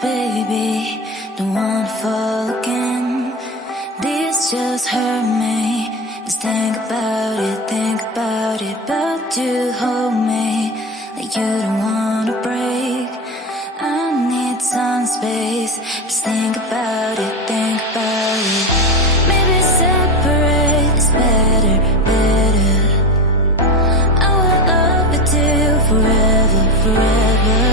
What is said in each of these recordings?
baby, don't wanna fall again. This just hurt me. Just think about it, but you hold me like you don't wanna break. I need some space. Just think about it, maybe separate is better, better. I will love you till forever, forever.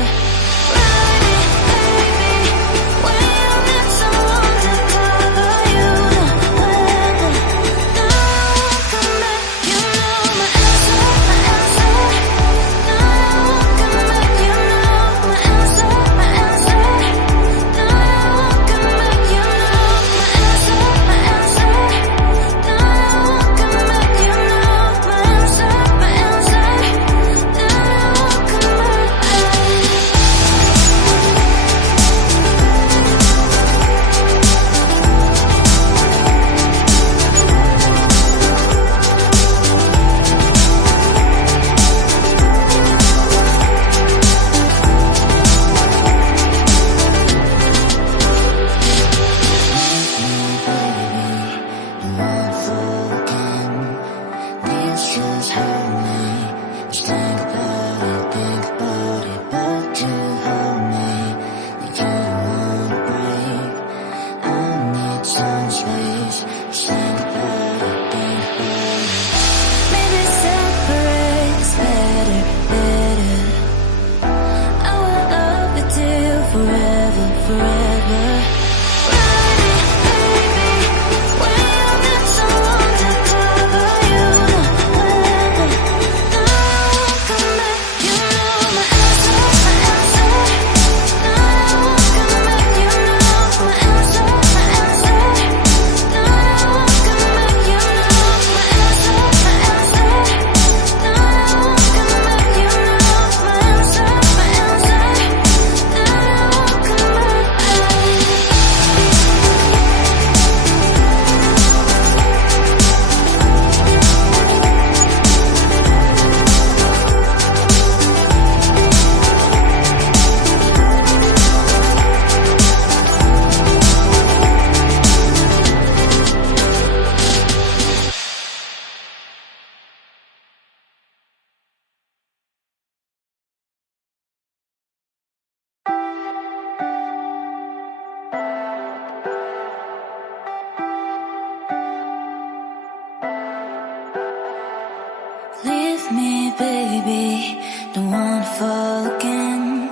Leave me, baby, don't wanna fall again.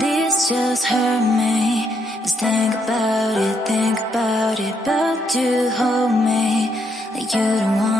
This just hurt me. Just think about it, but you hold me like you don't want